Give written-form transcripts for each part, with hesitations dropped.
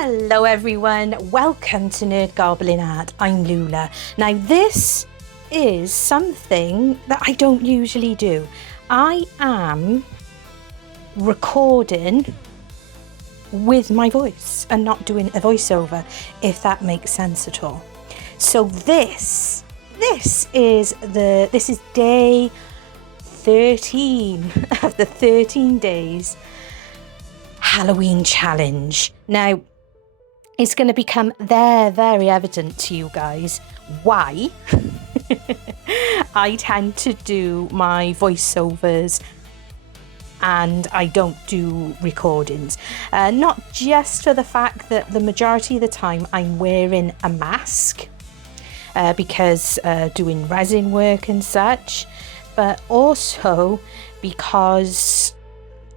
Hello everyone, welcome to Nerd Goblin Art. I'm Lula. Now this is something that I don't usually do. I am recording with my voice and not doing a voiceover, if that makes sense at all. So this is day 13 of the 13 days Halloween challenge. Now, it's going to become very evident to you guys why I tend to do my voiceovers and I don't do recordings. Not just for the fact that the majority of the time I'm wearing a mask because doing resin work and such, but also because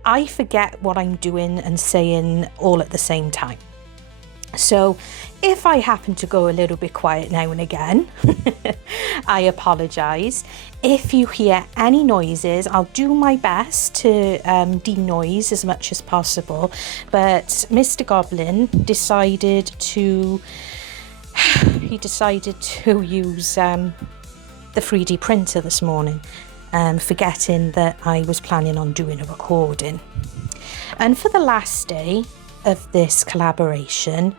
I forget what I'm doing and saying all at the same time. So if I happen to go a little bit quiet now and again, I apologise. If you hear any noises, I'll do my best to denoise as much as possible. But Mr. Goblin decided to use the 3D printer this morning, forgetting that I was planning on doing a recording. And for the last day of this collaboration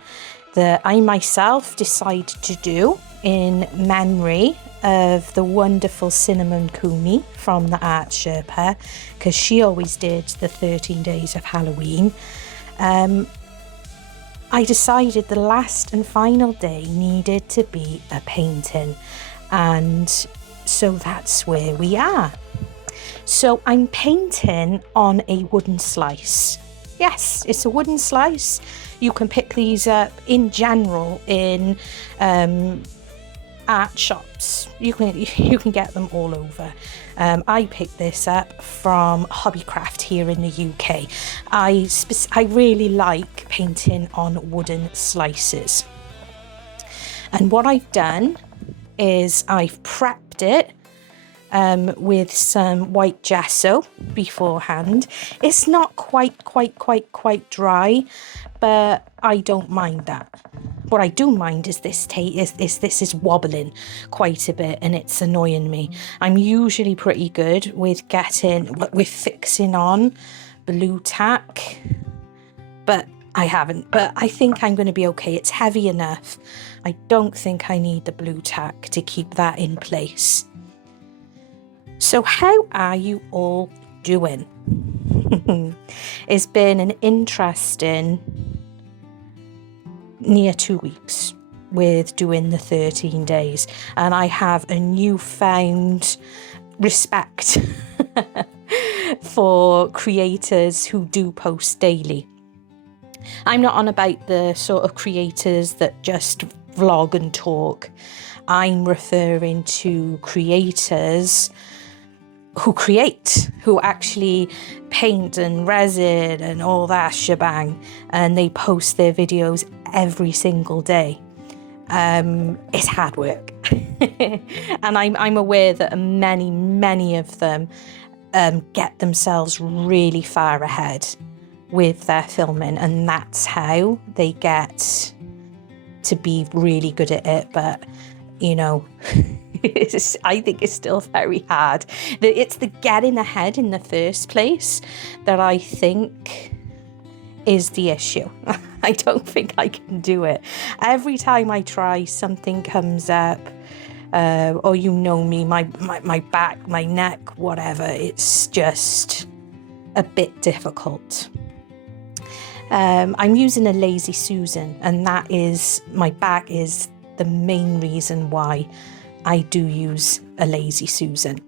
that I myself decided to do in memory of the wonderful Cinnamon Cooney from the Art Sherpa, because she always did the 13 days of Halloween, I decided the last and final day needed to be a painting, and so that's where we are. So I'm painting on a wooden slice. Yes, it's a wooden slice. You can pick these up in general in art shops. You can get them all over. I picked this up from Hobbycraft here in the UK. I really like painting on wooden slices. And what I've done is I've prepped it with some white gesso beforehand. It's not quite dry, but I don't mind that. What I do mind is this is wobbling quite a bit and it's annoying me. I'm usually pretty good with fixing on blue tack, but I haven't. But I think I'm going to be okay. It's heavy enough. I don't think I need the blue tack to keep that in place. So how are you all doing? It's been an interesting near 2 weeks with doing the 13 days, and I have a newfound respect for creators who do post daily. I'm not on about the sort of creators that just vlog and talk. I'm referring to creators who actually paint and resin and all that shebang, and they post their videos every single day. It's hard work. And I'm aware that many of them get themselves really far ahead with their filming, and that's how they get to be really good at it. But you know, I think it's still very hard. It's the getting ahead in the first place that I think is the issue. I don't think I can do it. Every time I try, something comes up, or you know me, my back, my neck, whatever. It's just a bit difficult. I'm using a Lazy Susan, and that is, my back is the main reason why I do use a Lazy Susan.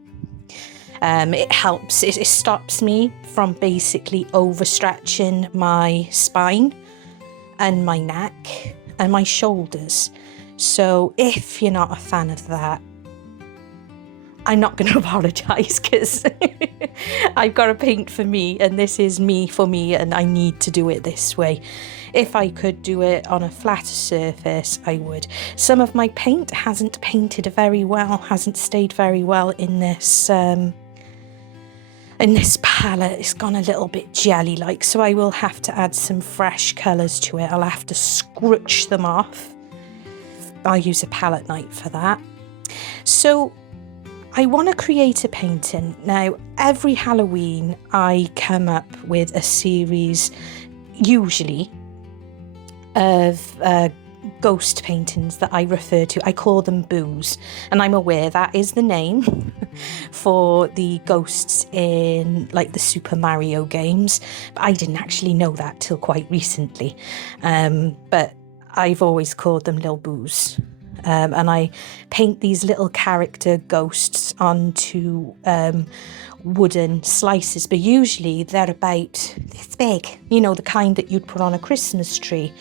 It helps, it stops me from basically overstretching my spine and my neck and my shoulders. So if you're not a fan of that, I'm not going to apologise, because I've got to paint for me, and this is me for me, and I need to do it this way. If I could do it on a flatter surface, I would. Some of my paint hasn't painted very well, hasn't stayed very well in this in this palette, it's gone a little bit jelly-like, so I will have to add some fresh colours to it. I'll have to scrunch them off. I'll use a palette knife for that. So I want to create a painting. Now, every Halloween, I come up with a series, usually, of ghost paintings that I refer to. I call them boos, and I'm aware that is the name for the ghosts in like the Super Mario games, but I didn't actually know that till quite recently. But I've always called them Lil Boos. And I paint these little character ghosts onto wooden slices, but usually they're about this big, you know, the kind that you'd put on a Christmas tree.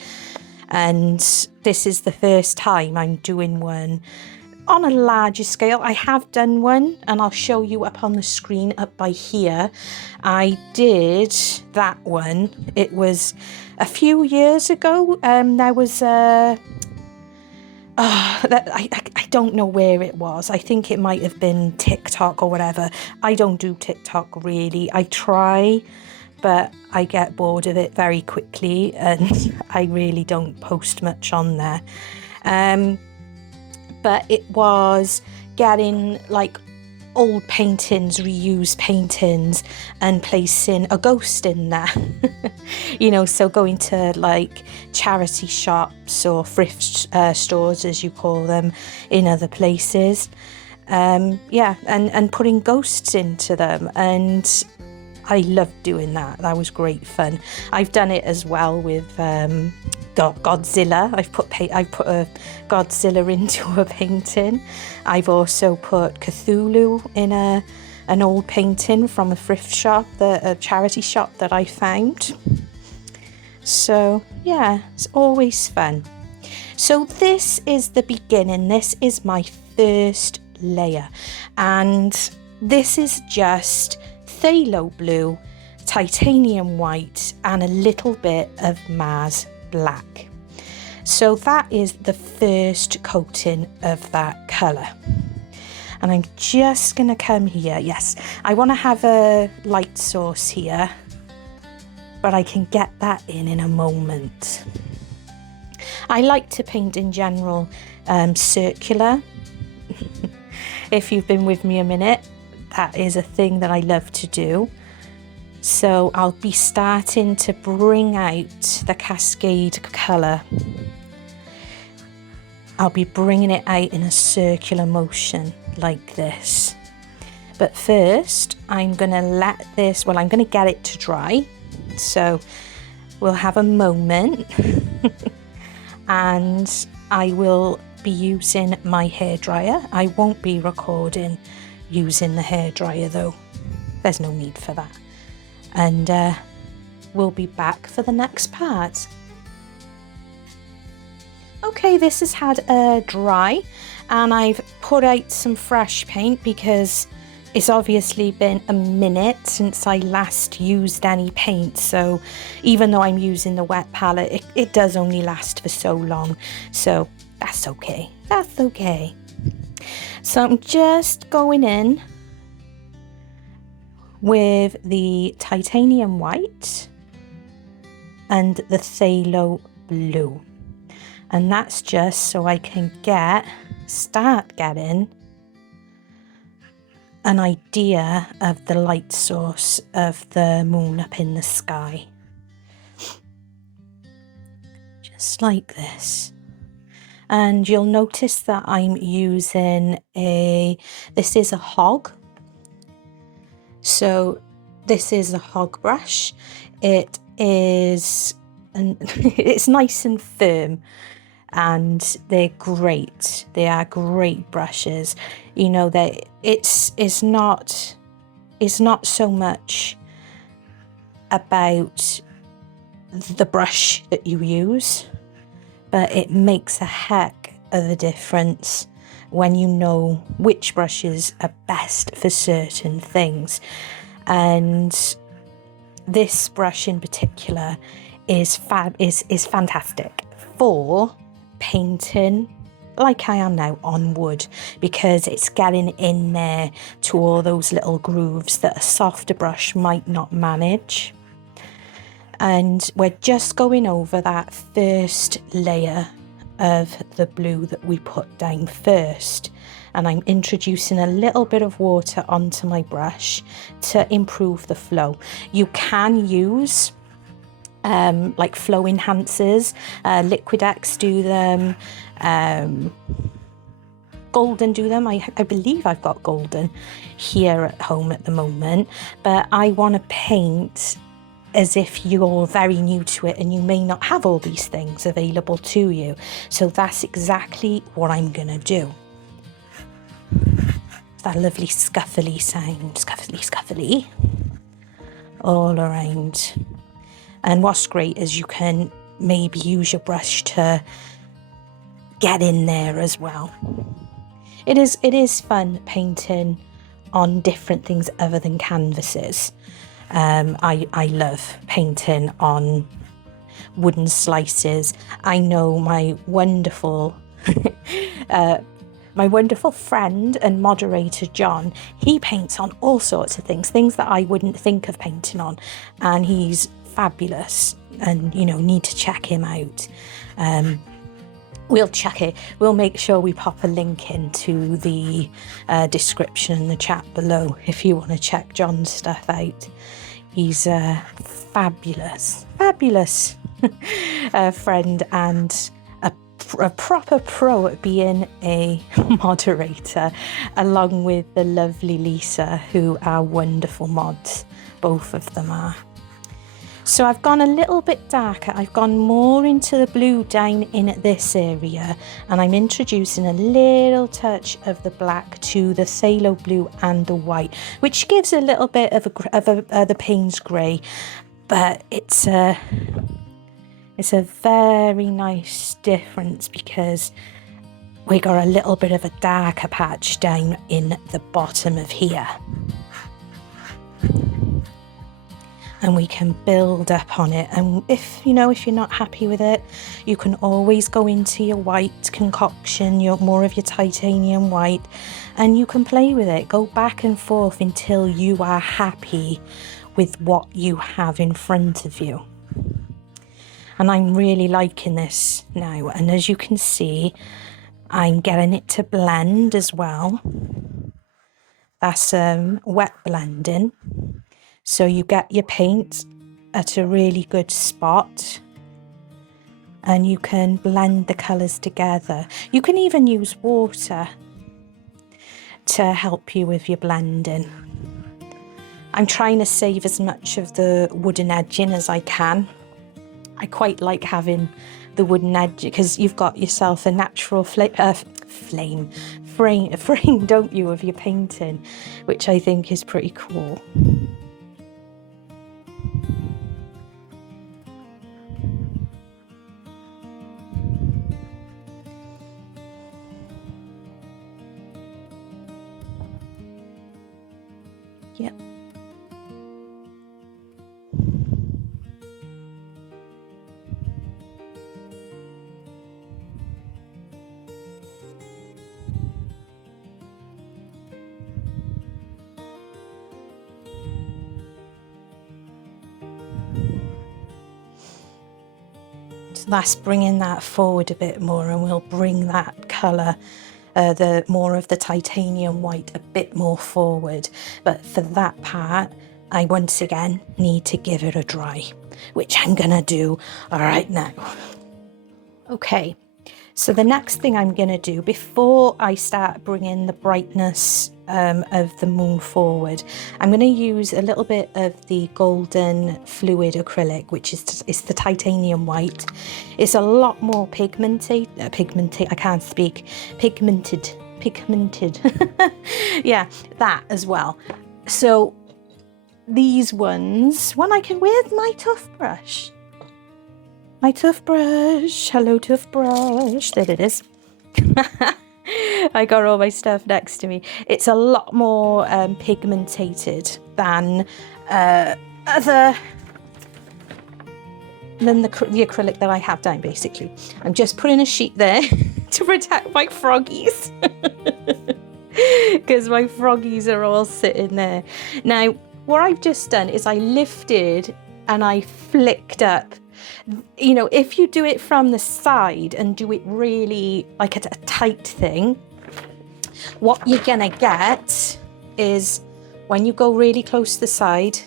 And this is the first time I'm doing one on a larger scale. I have done one, and I'll show you up on the screen up by here. I did that one. It was a few years ago. There was I don't know where it was. I think it might have been TikTok or whatever. I don't do TikTok really. I try, but I get bored of it very quickly, and I really don't post much on there. But it was getting like old paintings, reused paintings, and placing a ghost in there. You know, so going to like charity shops or thrift stores, as you call them, in other places. Yeah, and putting ghosts into them, and I loved doing that. That was great fun. I've done it as well with Godzilla. I've put a Godzilla into a painting. I've also put Cthulhu in an old painting from a thrift shop, a charity shop that I found. So yeah, it's always fun. So this is the beginning. This is my first layer, and this is just Phalo Blue, titanium white, and a little bit of Mars black. So that is the first coating of that colour. And I'm just going to come here. Yes, I want to have a light source here, but I can get that in a moment. I like to paint in general circular. If you've been with me a minute, that is a thing that I love to do. So I'll be starting to bring out the cascade colour. I'll be bringing it out in a circular motion like this. But first, I'm going to let this, well, I'm going to get it to dry. So we'll have a moment and I will be using my hairdryer. I won't be recording using the hairdryer though. There's no need for that. And we'll be back for the next part. Okay, this has had a dry, and I've put out some fresh paint because it's obviously been a minute since I last used any paint. So even though I'm using the wet palette, it does only last for so long. So that's okay. That's okay. So I'm just going in with the titanium white and the Phalo Blue. And that's just so I can start getting an idea of the light source of the moon up in the sky. Just like this. And you'll notice that I'm using this is a hog. So this is a hog brush. It is, it's nice and firm, and they're great. They are great brushes. You know, that it's not so much about the brush that you use, but it makes a heck of a difference when you know which brushes are best for certain things. And this brush in particular is fantastic for painting like I am now, on wood, because it's getting in there to all those little grooves that a softer brush might not manage. And we're just going over that first layer of the blue that we put down first, and I'm introducing a little bit of water onto my brush to improve the flow. You can use like flow enhancers, Liquid-X do them, Golden do them. I believe I've got Golden here at home at the moment, but I want to paint as if you're very new to it and you may not have all these things available to you. So that's exactly what I'm gonna do. That lovely scuffly sound, scuffly, all around. And what's great is you can maybe use your brush to get in there as well. It is fun painting on different things other than canvases. I love painting on wooden slices. I know my wonderful my wonderful friend and moderator John, he paints on all sorts of things that I wouldn't think of painting on, and he's fabulous, and you know, need to check him out. We'll check it. We'll make sure we pop a link into the description in the chat below if you want to check John's stuff out. He's a fabulous friend and a proper pro at being a moderator, along with the lovely Lisa, who are wonderful mods. Both of them are. So I've gone a little bit darker. I've gone more into the blue down in this area, and I'm introducing a little touch of the black to the phthalo blue and the white, which gives a little bit of the Payne's grey, but it's a very nice difference because we got a little bit of a darker patch down in the bottom of here. And we can build up on it, and if you're not happy with it, you can always go into your white concoction, more of your titanium white, and you can play with it. Go back and forth until you are happy with what you have in front of you. And I'm really liking this now, and as you can see, I'm getting it to blend as well. That's wet blending. So you get your paint at a really good spot, and you can blend the colours together. You can even use water to help you with your blending. I'm trying to save as much of the wooden edging as I can. I quite like having the wooden edge because you've got yourself a natural frame, don't you, of your painting, which I think is pretty cool. Yep. So that's bringing that forward a bit more, and we'll bring that colour, the more of the titanium white, a bit more forward. But for that part, I once again need to give it a dry, which I'm gonna do right now. Okay, so the next thing I'm gonna do before I start bringing the brightness of the moon forward, I'm going to use a little bit of the golden fluid acrylic, which is the titanium white. It's a lot more pigmented. I can't speak. Pigmented. Yeah, that as well. So these ones, when I can, with my toothbrush. Hello toothbrush. There it is. I got all my stuff next to me. It's a lot more pigmented than the acrylic that I have down, basically. I'm just putting a sheet there to to protect my froggies. Because my froggies are all sitting there. Now, what I've just done is I lifted and I flicked up. You know, if you do it from the side and do it really like a tight thing, what you're gonna get is when you go really close to the side,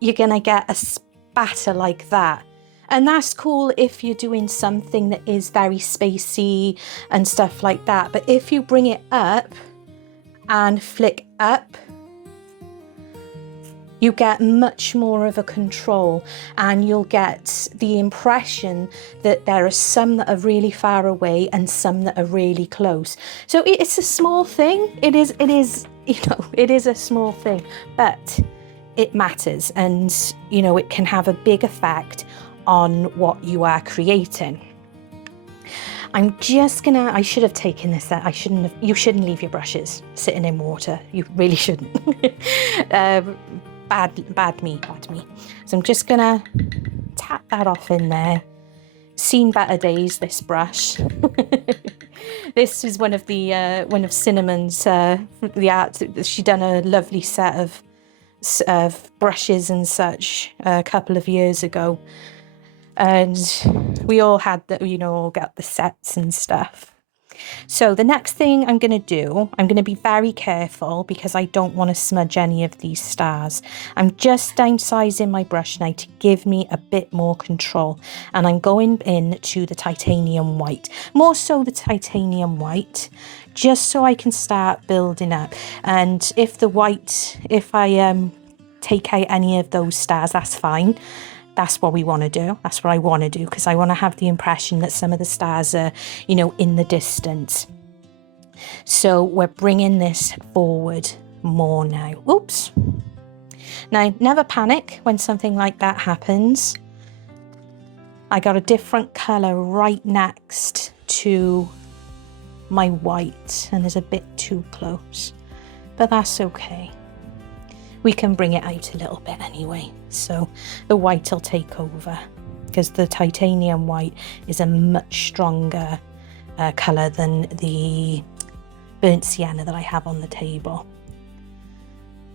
you're gonna get a spatter like that. And that's cool if you're doing something that is very spacey and stuff like that. But if you bring it up and flick up, you get much more of a control, and you'll get the impression that there are some that are really far away and some that are really close. So it's a small thing. It is, you know, it is a small thing, but it matters, and, you know, it can have a big effect on what you are creating. I'm just gonna, I should have taken this out. You shouldn't leave your brushes sitting in water. You really shouldn't. Bad me. So I'm just gonna tap that off in there. Seen better days, this brush. This is one of Cinnamon's the art. She done a lovely set of brushes and such a couple of years ago, and we all had the, you know, all got the sets and stuff. So the next thing I'm going to do, I'm going to be very careful because I don't want to smudge any of these stars. I'm just downsizing my brush now to give me a bit more control. And I'm going in to the titanium white, more so the titanium white, just so I can start building up. And if the white, if I take out any of those stars, that's fine. That's what we want to do. That's what I want to do, because I want to have the impression that some of the stars are, you know, in the distance. So we're bringing this forward more now. Oops. Now, never panic when something like that happens. I got a different colour right next to my white, and there's a bit too close, but that's okay. We can bring it out a little bit anyway. So the white will take over, because the titanium white is a much stronger colour than the burnt sienna that I have on the table.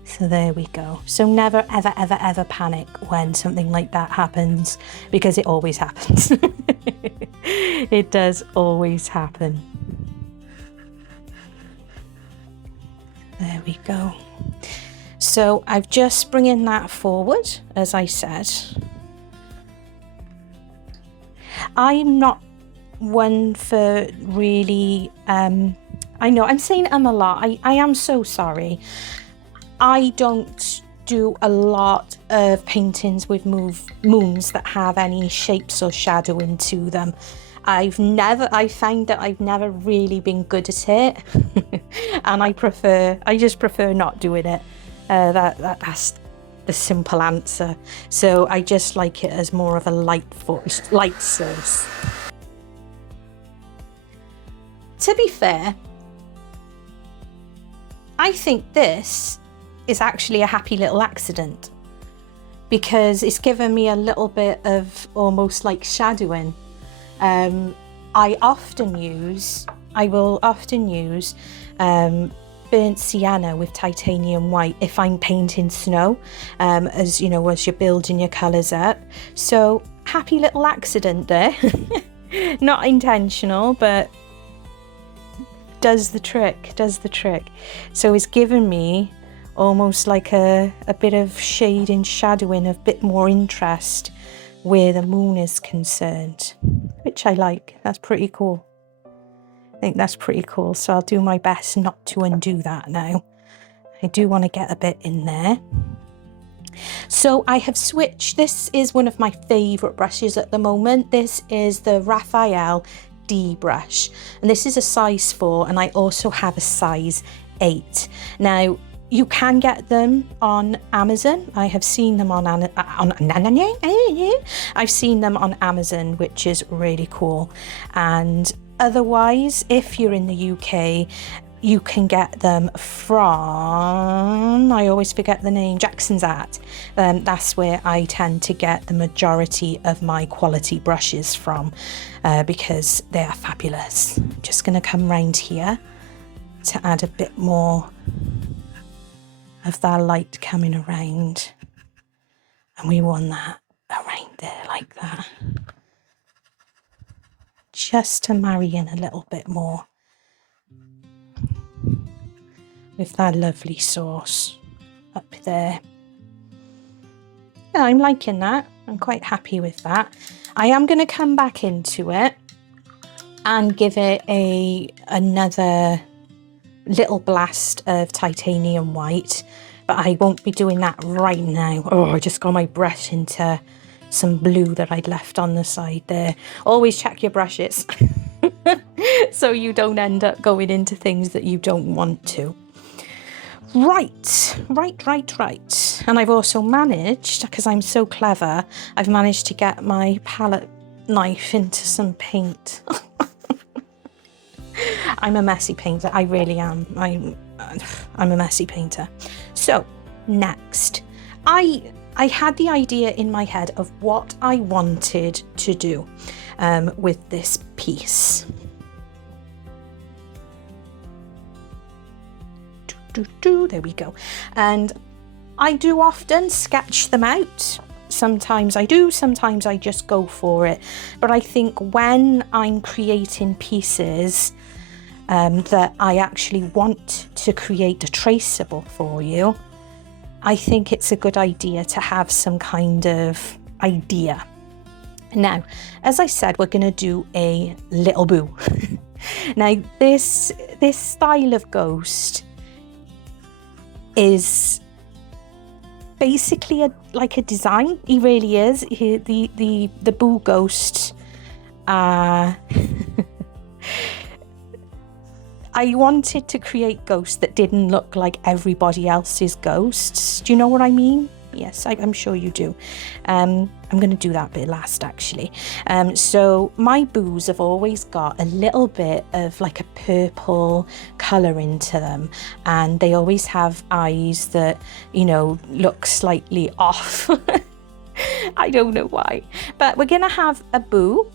So there we go. So never, ever, ever, ever panic when something like that happens, because it always happens. It does always happen. There we go. So I've just bringing that forward, as I said. I'm not one for really, I know I'm saying a lot. I am so sorry. I don't do a lot of paintings with moons that have any shapes or shadowing to them. I find that I've never really been good at it. And I just prefer not doing it. That's the simple answer. So I just like it as more of a light source. To be fair, I think this is actually a happy little accident, because it's given me a little bit of almost like shadowing. I will often use burnt sienna with titanium white if I'm painting snow, as you know, as you're building your colours up. So happy little accident there. Not intentional, but does the trick. So it's given me almost like a bit of shade and shadowing, a bit more interest where the moon is concerned, which I like. That's pretty cool. I think that's pretty cool. So I'll do my best not to undo that now. I do want to get a bit in there. So I have switched. This is one of my favourite brushes at the moment. This is the Raphael D brush. And this is a size 4, and I also have a size 8. Now, you can get them on Amazon. I have seen them on I've seen them on Amazon, which is really cool. And otherwise, if you're in the UK, you can get them from, I always forget the name, Jackson's Art. That's where I tend to get the majority of my quality brushes from, because they are fabulous. I'm just going to come round here to add a bit more of that light coming around, and we want that around there like that, just to marry in a little bit more with that lovely sauce up there. Yeah, I'm liking that. I'm quite happy with that. I am going to come back into it and give it another little blast of titanium white, but I won't be doing that right now. Oh, I just got my brush into some blue that I'd left on the side there. Always check your brushes so you don't end up going into things that you don't want to. Right. And I've also managed, because I'm so clever, I've managed to get my palette knife into some paint. I'm a messy painter, I really am. I'm a messy painter. So next, I had the idea in my head of what I wanted to do with this piece. There we go. And I do often sketch them out. Sometimes I do, sometimes I just go for it. But I think when I'm creating pieces that I actually want to create a traceable for you, I think it's a good idea to have some kind of idea. Now, as I said, we're going to do a Lil Boo. Now, this style of ghost is basically like a design. He really is. The Boo ghost. I wanted to create ghosts that didn't look like everybody else's ghosts. Do you know what I mean? Yes, I'm sure you do. I'm going to do that bit last, actually. So my Boos have always got a little bit of like a purple colour into them, and they always have eyes that, you know, look slightly off. I don't know why, but we're going to have a Boo.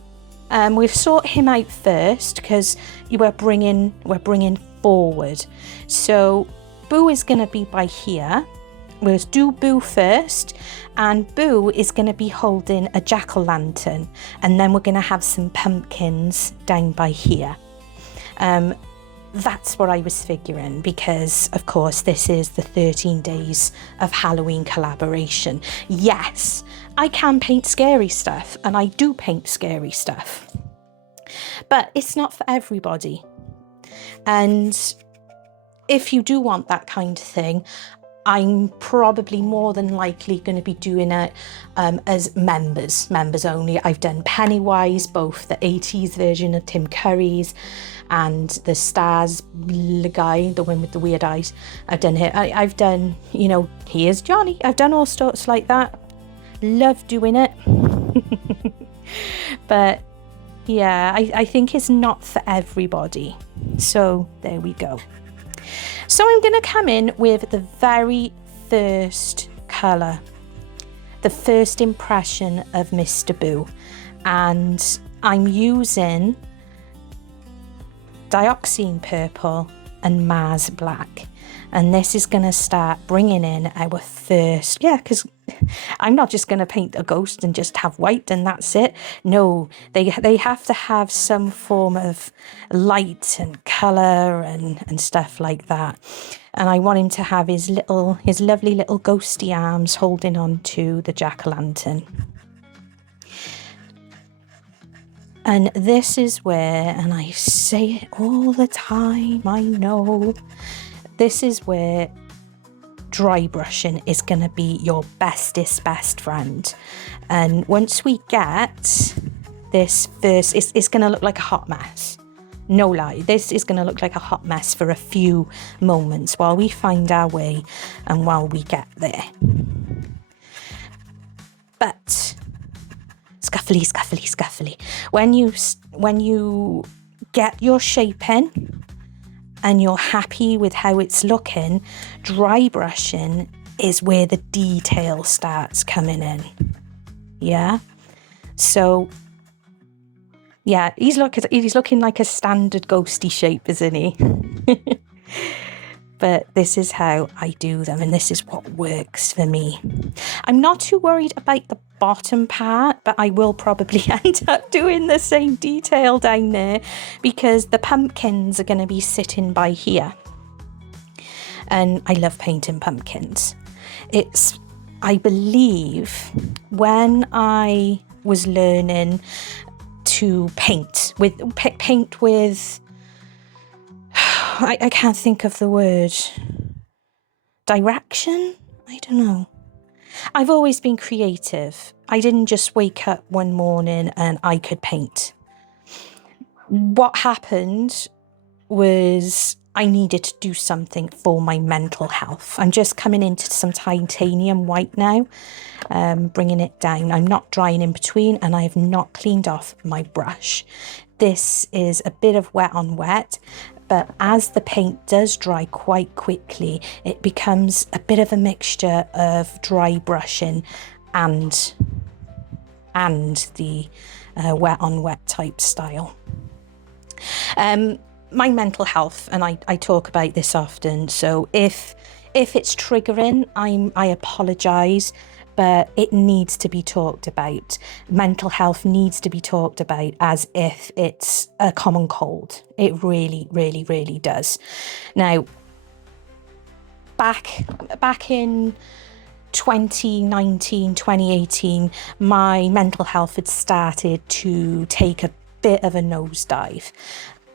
We've sort him out first because we're bringing forward. So Boo is going to be by here. We'll do Boo first, and Boo is going to be holding a jack-o'-lantern, and then we're going to have some pumpkins down by here. That's what I was figuring, because of course this is the 13 days of Halloween collaboration. Yes, I can paint scary stuff, and I do paint scary stuff, but it's not for everybody. And if you do want that kind of thing, I'm probably more than likely going to be doing it as members only. I've done Pennywise, both the 80s version of Tim Curry's and the Stars guy, the one with the weird eyes. I've done it. I've done, you know, Here's Johnny. I've done all sorts like that. Love doing it. But yeah, I think it's not for everybody. So there we go. So I'm going to come in with the very first colour, the first impression of Mr. Boo, and I'm using Dioxin Purple and Mars Black, and this is going to start bringing in our first, because I'm not just going to paint a ghost and just have white and that's it. No, they have to have some form of light and colour and stuff like that. And I want him to have his lovely little ghosty arms holding on to the jack-o'-lantern. And this is where, and I say it all the time, I know, this is where dry brushing is going to be your bestest best friend. And once we get this first, it's going to look like a hot mess. No lie, this is going to look like a hot mess for a few moments while we find our way and while we get there. But scuffly, scuffly, scuffly. When you get your shape in, and you're happy with how it's looking, dry brushing is where the detail starts coming in. Yeah. So yeah, he's looking like a standard ghosty shape, isn't he? But this is how I do them, and this is what works for me. I'm not too worried about the bottom part, but I will probably end up doing the same detail down there because the pumpkins are going to be sitting by here. And I love painting pumpkins. I believe, when I was learning to paint with I can't think of the word. Direction? I don't know. I've always been creative. I didn't just wake up one morning and I could paint. What happened was I needed to do something for my mental health. I'm just coming into some titanium white now, bringing it down. I'm not drying in between, and I have not cleaned off my brush. This is a bit of wet on wet, but as the paint does dry quite quickly, it becomes a bit of a mixture of dry brushing and the wet on wet type style. My mental health, and I talk about this often, so if it's triggering, I apologise, but it needs to be talked about. Mental health needs to be talked about as if it's a common cold. It really, really, really does. Now, back in 2019, 2018, my mental health had started to take a bit of a nosedive.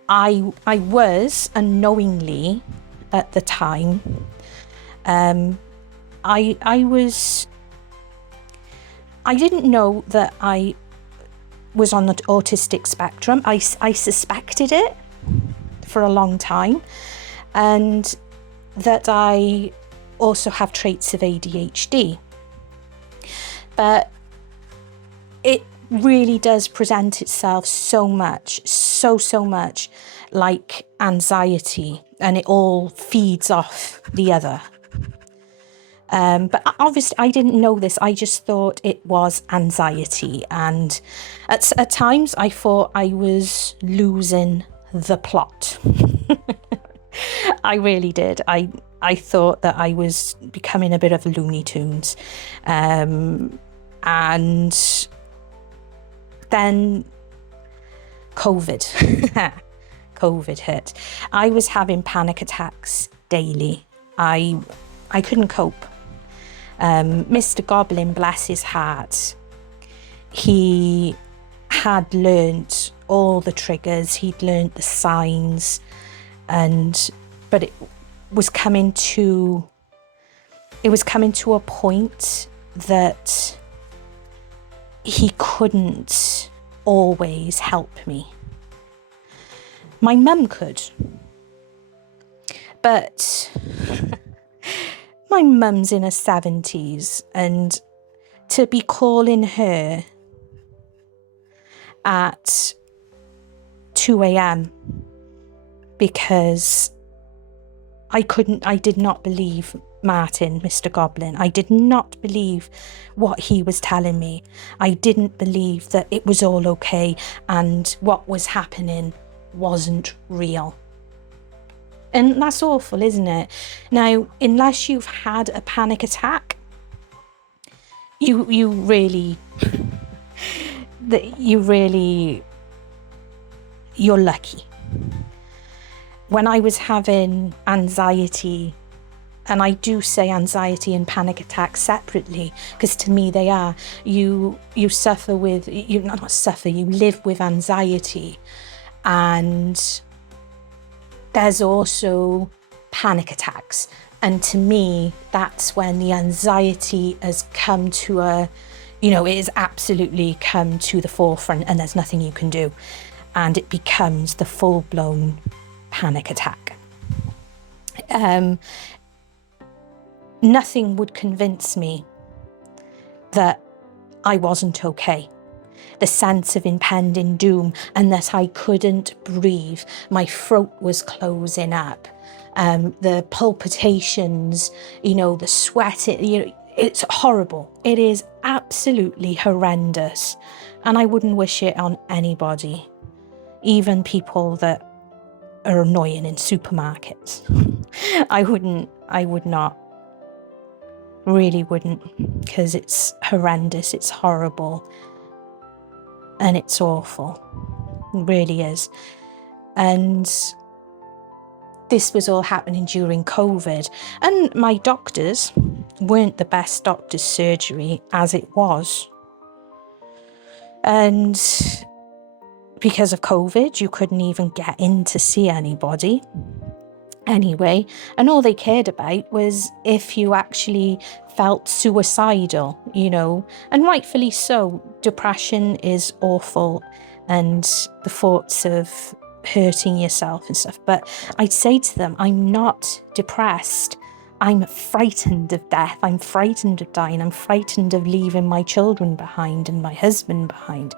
I was unknowingly at the time, I didn't know that I was on the autistic spectrum. I suspected it for a long time, and that I also have traits of ADHD. But it really does present itself so much like anxiety, and it all feeds off the other. But obviously I didn't know this. I just thought it was anxiety, and at times I thought I was losing the plot. I really did. I thought that I was becoming a bit of Looney Tunes, and then COVID hit. I was having panic attacks daily. I couldn't cope. Mr. Goblin, bless his heart, he had learnt all the triggers, he'd learnt the signs, but it was coming to a point that he couldn't always help me. My mum could, but my mum's in her 70s, and to be calling her at 2 a.m. because I did not believe Martin, Mr. Goblin. I did not believe what he was telling me. I didn't believe that it was all okay and what was happening wasn't real. And that's awful, isn't it? Now, unless you've had a panic attack, you're lucky. When I was having anxiety, and I do say anxiety and panic attacks separately, because to me they are, you live with anxiety, and there's also panic attacks. And to me, that's when the anxiety has come to it has absolutely come to the forefront, and there's nothing you can do. And it becomes the full-blown panic attack. Nothing would convince me that I wasn't okay. the sense of impending doom, and that I couldn't breathe. My throat was closing up. The palpitations, you know, the sweat, it's horrible. It is absolutely horrendous. And I wouldn't wish it on anybody, even people that are annoying in supermarkets. I would not, really wouldn't, because it's horrendous, it's horrible, and it's awful. It really is. And this was all happening during COVID, and my doctors weren't the best doctor's surgery as it was. And because of COVID, you couldn't even get in to see anybody anyway, and all they cared about was if you actually felt suicidal, you know, and rightfully so. Depression is awful, and the thoughts of hurting yourself and stuff, but I'd say to them, I'm not depressed. I'm frightened of death. I'm frightened of dying. I'm frightened of leaving my children behind and my husband behind.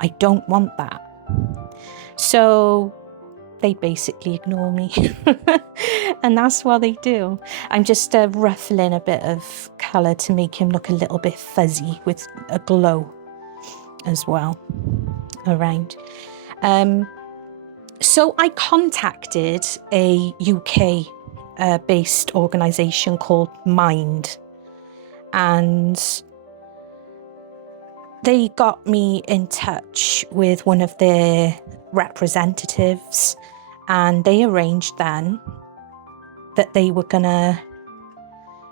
I don't want that. So they basically ignore me. And that's what they do. I'm just ruffling a bit of colour to make him look a little bit fuzzy with a glow as well around. So I contacted a UK based organisation called Mind, and they got me in touch with one of their representatives, and they arranged then that they were gonna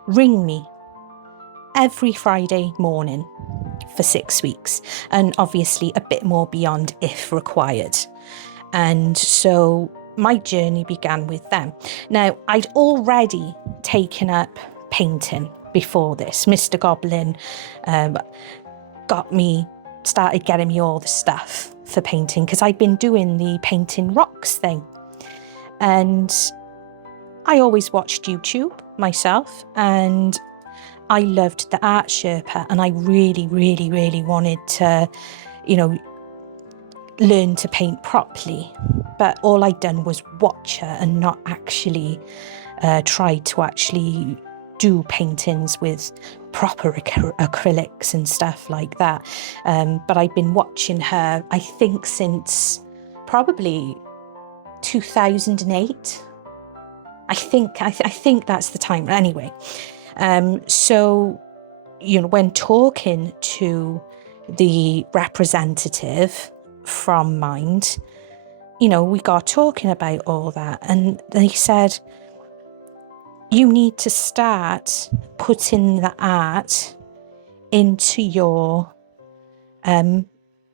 ring me every Friday morning for 6 weeks, and obviously a bit more beyond if required. And so my journey began with them. Now, I'd already taken up painting before this. Mr. Goblin started getting me all the stuff for painting, because I'd been doing the painting rocks thing. And I always watched YouTube myself, and I loved the Arrtx, and I really, really, really wanted to, you know, learn to paint properly. But all I'd done was watch her and not actually try to actually do paintings with proper acrylics and stuff like that. But I've been watching her, I think, since probably 2008. I think that's the time. Anyway, so, you know, when talking to the representative from Mind, you know, we got talking about all that, and they said, you need to start putting the art into your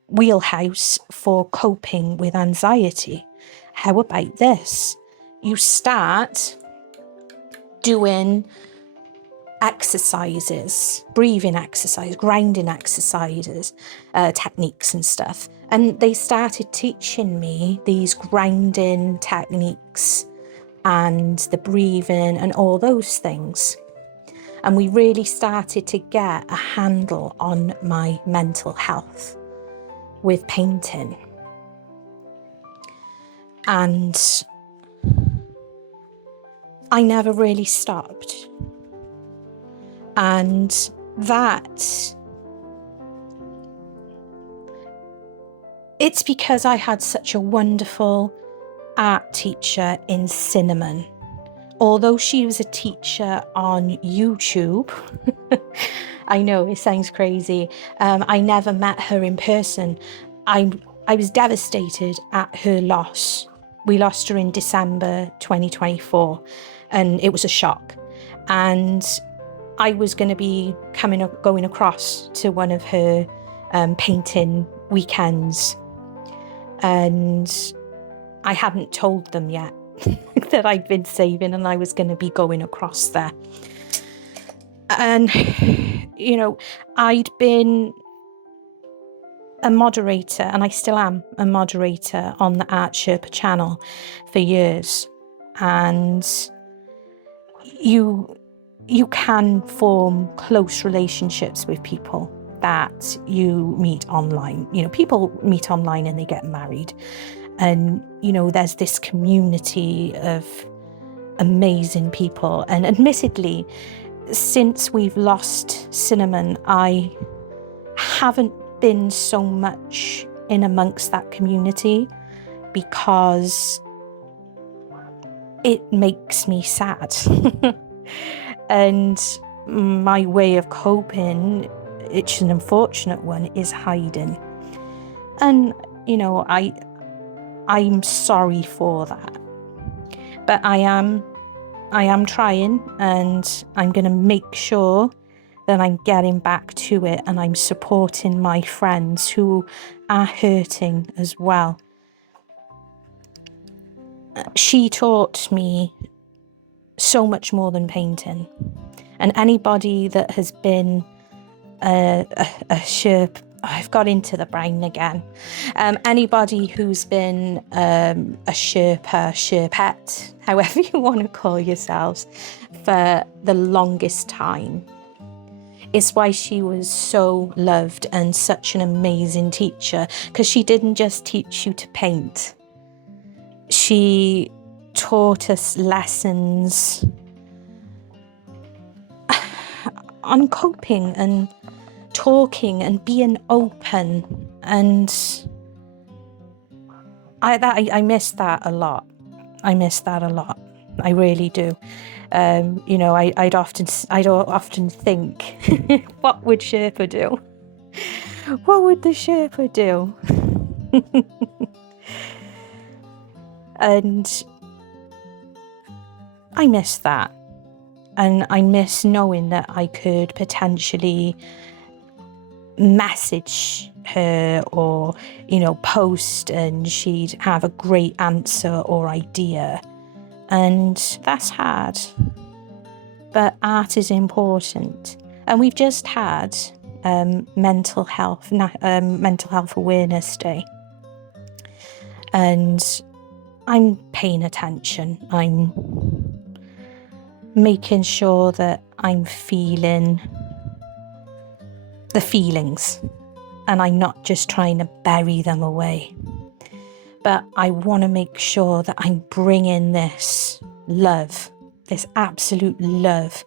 wheelhouse for coping with anxiety. How about this? You start doing exercises, breathing exercises, grounding exercises, techniques and stuff. And they started teaching me these grounding techniques and the breathing and all those things. And we really started to get a handle on my mental health with painting. And I never really stopped. And that, it's because I had such a wonderful art teacher in Cinnamon. Although she was a teacher on YouTube, I know it sounds crazy, I never met her in person. I was devastated at her loss. We lost her in December 2024, and it was a shock. And I was going to be going across to one of her painting weekends, and I hadn't told them yet that I'd been saving and I was going to be going across there. And, you know, I'd been a moderator, and I still am a moderator on the Arrtx channel for years. And you can form close relationships with people that you meet online. You know, people meet online and they get married, and you know, there's this community of amazing people. And admittedly, since we've lost Cinnamon, I haven't been so much in amongst that community because it makes me sad. And my way of coping, it's an unfortunate one, is hiding. And you know, I'm sorry for that, but I am trying, and I'm going to make sure that I'm getting back to it, and I'm supporting my friends who are hurting as well. She taught me so much more than painting, and anybody that has been a Sherp, I've got into the brain again. Anybody who's been a Sherpa, Sherpette, however you want to call yourselves, for the longest time. It's why she was so loved and such an amazing teacher, because she didn't just teach you to paint. She taught us lessons on coping and talking and being open, and I miss that a lot. I miss that a lot. I really do. You know, I'd often think, what would Sherpa do? What would the Sherpa do? And I miss that. And I miss knowing that I could potentially message her or, you know, post, and she'd have a great answer or idea. And that's hard. But art is important. And we've just had Mental Health Awareness Day. And I'm paying attention. I'm making sure that I'm feeling the feelings, and I'm not just trying to bury them away. But I want to make sure that I'm bringing this love, this absolute love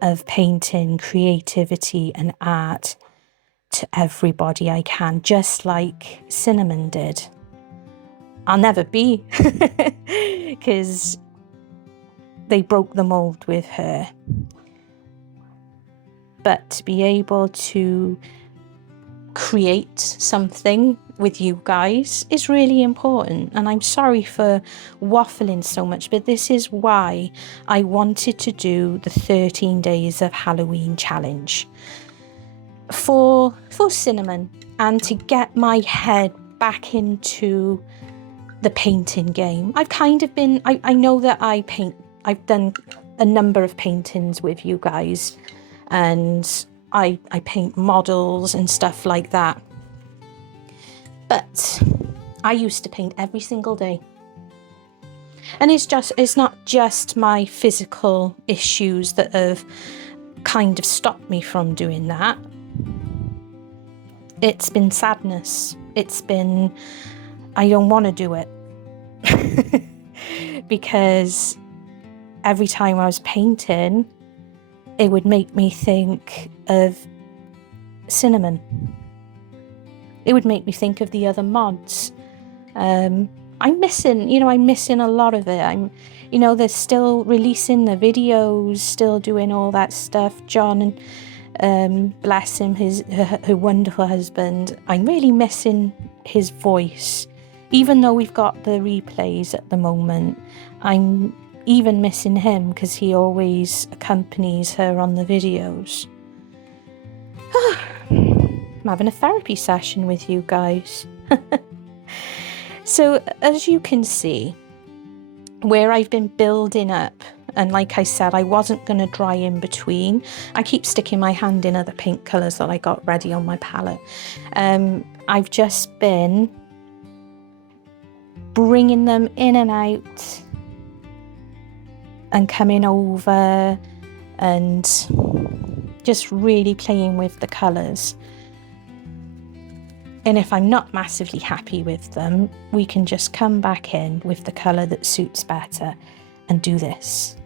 of painting, creativity and art to everybody I can, just like Cinnamon did. I'll never be, because they broke the mold with her. But to be able to create something with you guys is really important. And I'm sorry for waffling so much, but this is why I wanted to do the 13 days of Halloween challenge for Cinnamon, and to get my head back into the painting game. I've kind of been, I know that I paint, I've done a number of paintings with you guys, and I paint models and stuff like that. But I used to paint every single day. And it's not just my physical issues that have kind of stopped me from doing that. It's been sadness. It's been, I don't want to do it. Because every time I was painting, it would make me think of Cinnamon. It would make me think of the other mods. I'm missing a lot of it. They're still releasing the videos, still doing all that stuff. John, and bless him, her wonderful husband. I'm really missing his voice. Even though we've got the replays at the moment, I'm even missing him, because he always accompanies her on the videos. I'm having a therapy session with you guys. So as you can see, where I've been building up, and like I said, I wasn't going to dry in between. I keep sticking my hand in other paint colours that I got ready on my palette. I've just been bringing them in and out, and coming over, and just really playing with the colours. And if I'm not massively happy with them, we can just come back in with the colour that suits better and do this.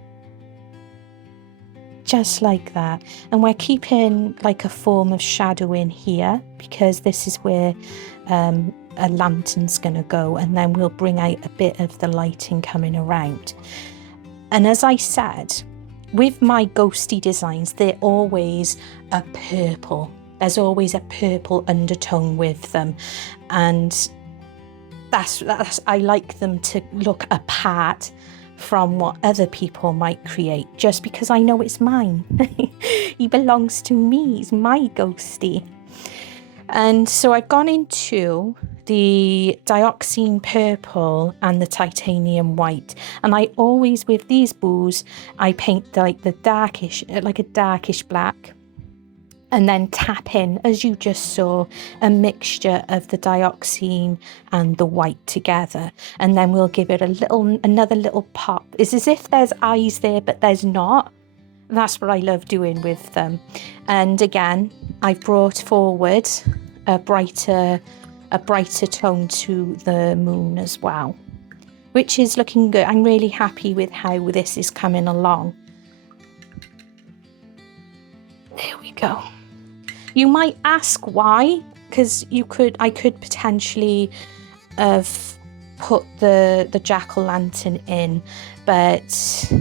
Just like that. And we're keeping like a form of shadow in here because this is where a lantern's going to go, and then we'll bring out a bit of the lighting coming around. And as I said, with my ghosty designs, they're always a purple. There's always a purple undertone with them, and that's I like them to look apart from what other people might create, just because I know it's mine. He belongs to me, he's my ghosty. And so I've gone into the Dioxin Purple and the Titanium White, and I always, with these boos, I paint like the darkish, like a darkish black, and then tap in, as you just saw, a mixture of the dioxine and the white together, and then we'll give it another little pop. It's as if there's eyes there, but there's not. That's what I love doing with them. And again, I've brought forward a brighter tone to the moon as well, which is looking good. I'm really happy with how this is coming along. There we go. You might ask why, because I could potentially have put the jack-o'-lantern in, but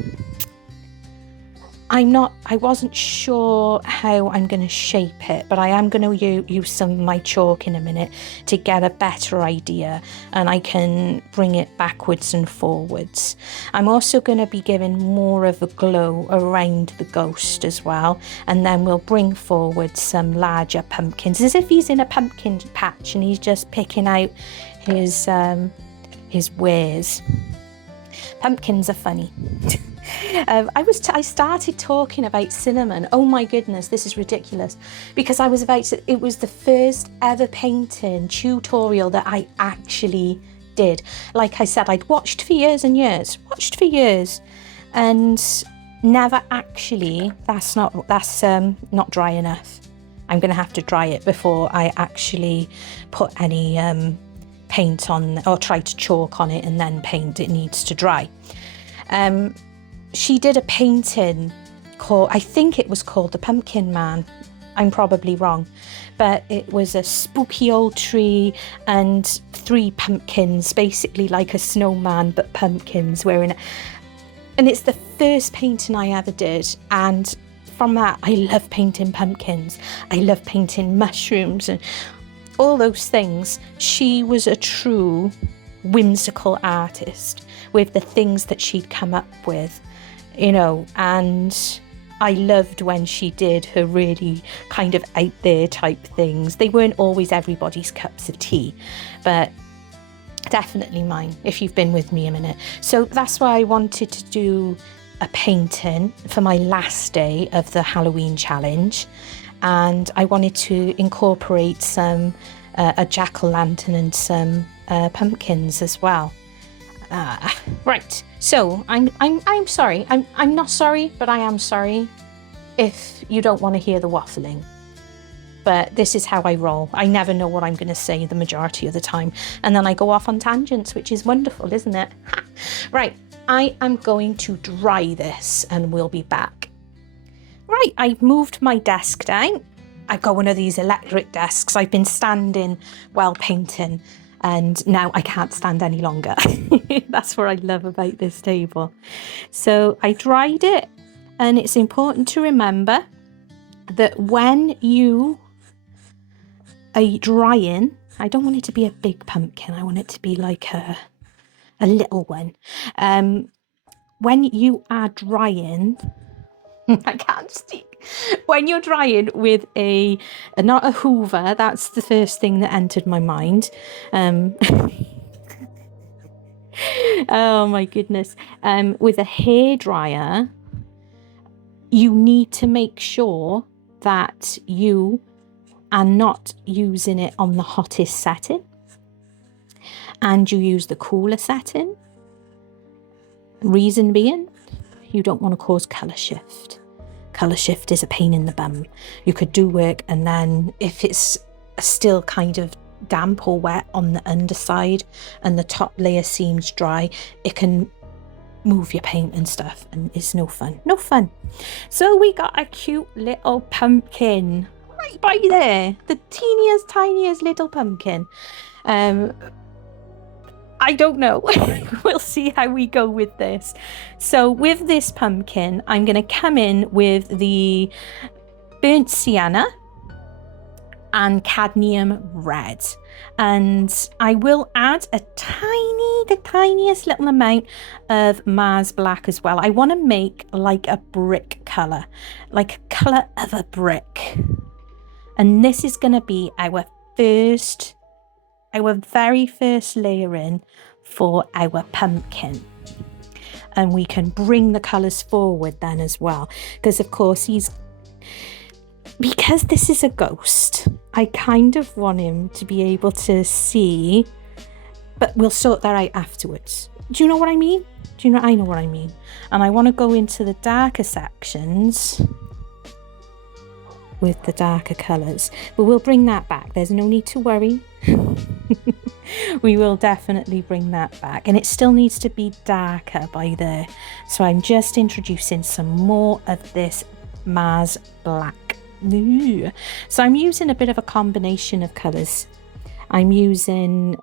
I wasn't sure how I'm going to shape it, but I am going to use some of my chalk in a minute to get a better idea, and I can bring it backwards and forwards. I'm also going to be giving more of a glow around the ghost as well, and then we'll bring forward some larger pumpkins, as if he's in a pumpkin patch and he's just picking out his wares. Pumpkins are funny. I started talking about cinnamon. Oh my goodness, this is ridiculous, because it was the first ever painting tutorial that I actually did. Like I said, I'd watched for years and years, and never actually, that's not dry enough. I'm gonna have to dry it before I actually put any paint on, or try to chalk on it and then paint. It needs to dry. She did a painting called, I think it was called The Pumpkin Man. I'm probably wrong, but it was a spooky old tree and 3 pumpkins, basically like a snowman, but pumpkins wearing it. And it's the first painting I ever did. And from that, I love painting pumpkins. I love painting mushrooms and all those things. She was a true whimsical artist with the things that she'd come up with, you know, and I loved when she did her really kind of out there type things. They weren't always everybody's cups of tea, but definitely mine, if you've been with me a minute. So that's why I wanted to do a painting for my last day of the Halloween challenge, and I wanted to incorporate some a jack-o'-lantern and some pumpkins as well. Right, so I'm sorry. I'm not sorry, but I am sorry if you don't want to hear the waffling. But this is how I roll. I never know what I'm going to say the majority of the time, and then I go off on tangents, which is wonderful, isn't it? Right, I am going to dry this and we'll be back. Right, I've moved my desk down. I've got one of these electric desks. I've been standing while painting, and now I can't stand any longer. That's what I love about this table. So I dried it, and it's important to remember that when you are drying, I don't want it to be a big pumpkin. I want it to be like a little one. When you are drying, I can't speak. When you're drying with not a hoover, that's the first thing that entered my mind. Oh my goodness. With a hairdryer, you need to make sure that you are not using it on the hottest setting, and you use the cooler setting. Reason being, you don't want to cause colour shift. Colour shift is a pain in the bum. You could do work, and then if it's still kind of damp or wet on the underside and the top layer seems dry, it can move your paint and stuff, and it's no fun. So we got a cute little pumpkin right by there, the teeniest tiniest little pumpkin. I don't know. We'll see how we go with this. So with this pumpkin, I'm going to come in with the burnt sienna and cadmium red, and I will add the tiniest little amount of Mars black as well. I want to make like a brick color, like a color of a brick, and this is going to be our very first layering for our pumpkin. And we can bring the colors forward then as well, because of course because this is a ghost, I kind of want him to be able to see, but we'll sort that out afterwards. Do you know what I mean? I know what I mean. And I want to go into the darker sections with the darker colors, but we'll bring that back. There's no need to worry. We will definitely bring that back, and it still needs to be darker by there. So I'm just introducing some more of this Mars black. So I'm using a bit of a combination of colors. I'm using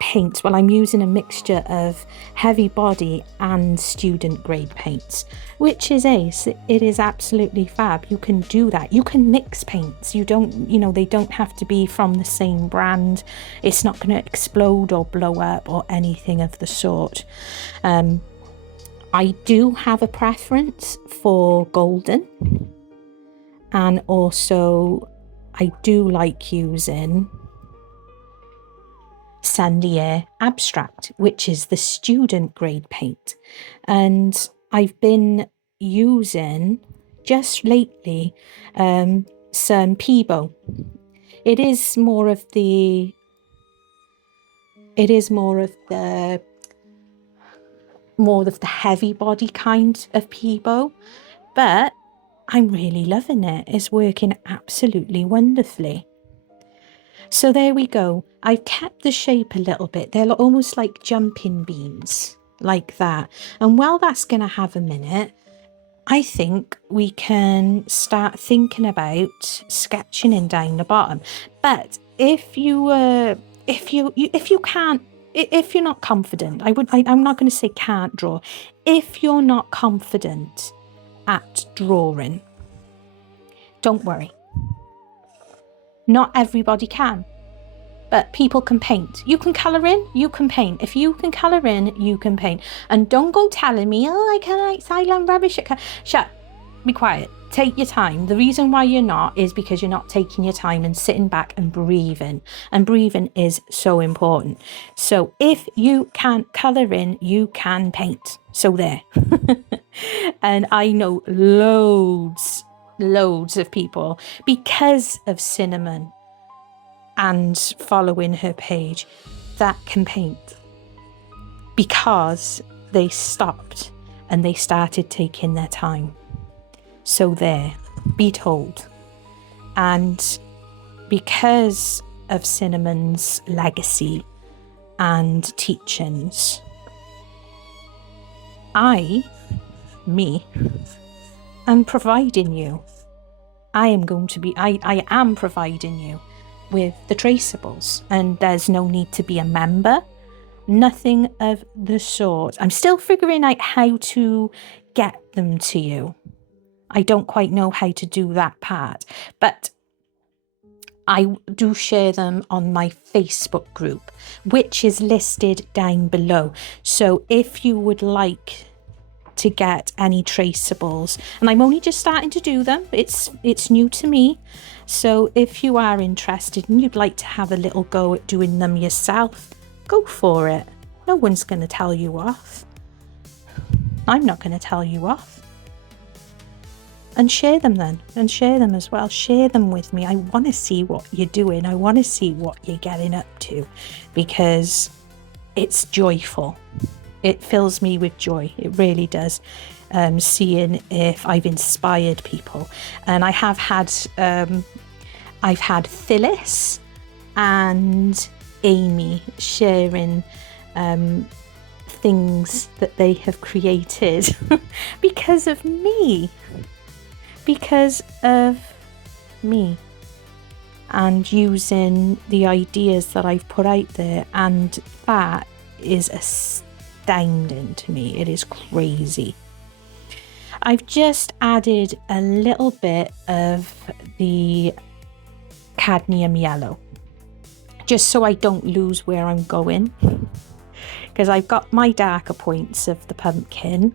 paint. Well, I'm using a mixture of heavy body and student grade paints, which is ace. It is absolutely fab. You can do that. You can mix paints. They don't have to be from the same brand. It's not going to explode or blow up or anything of the sort. I do have a preference for golden, and also I do like using Sandier Abstract, which is the student grade paint, and I've been using just lately some Peebo. It is more of the heavy body kind of Peebo, but I'm really loving it. It's working absolutely wonderfully. So there we go. I've kept the shape a little bit. They're almost like jumping beans, like that. And while that's going to have a minute, I think we can start thinking about sketching in down the bottom. But if you're not confident, I'm not going to say can't draw. If you're not confident at drawing, don't worry. Not everybody can, but people can paint. You can colour in, you can paint. If you can colour in, you can paint. And don't go telling me, oh, I can't write silent rubbish. Shut, be quiet, take your time. The reason why you're not is because you're not taking your time and sitting back and breathing. And breathing is so important. So if you can colour in, you can paint. So there. And I know loads of people, because of Cinnamon and following her page, that can paint, because they stopped and they started taking their time. So there, be told. And because of Cinnamon's legacy and teachings, I am providing you. I am providing you with the traceables, and there's no need to be a member, nothing of the sort. I'm still figuring out how to get them to you. I don't quite know how to do that part, but I do share them on my Facebook group, which is listed down below. So if you would like to get any traceables, and I'm only just starting to do them, it's new to me, so if you are interested and you'd like to have a little go at doing them yourself, go for it. No one's going to tell you off. I'm not going to tell you off. And share them then, and share them as well. Share them with me. I want to see what you're doing. I want to see what you're getting up to, because it's joyful. It fills me with joy. It really does. Seeing if I've inspired people. And I have had, I've had Phyllis and Amy sharing things that they have created because of me. Because of me. And using the ideas that I've put out there, and that is astounding to me. It is crazy. I've just added a little bit of the cadmium yellow, just so I don't lose where I'm going, because I've got my darker points of the pumpkin,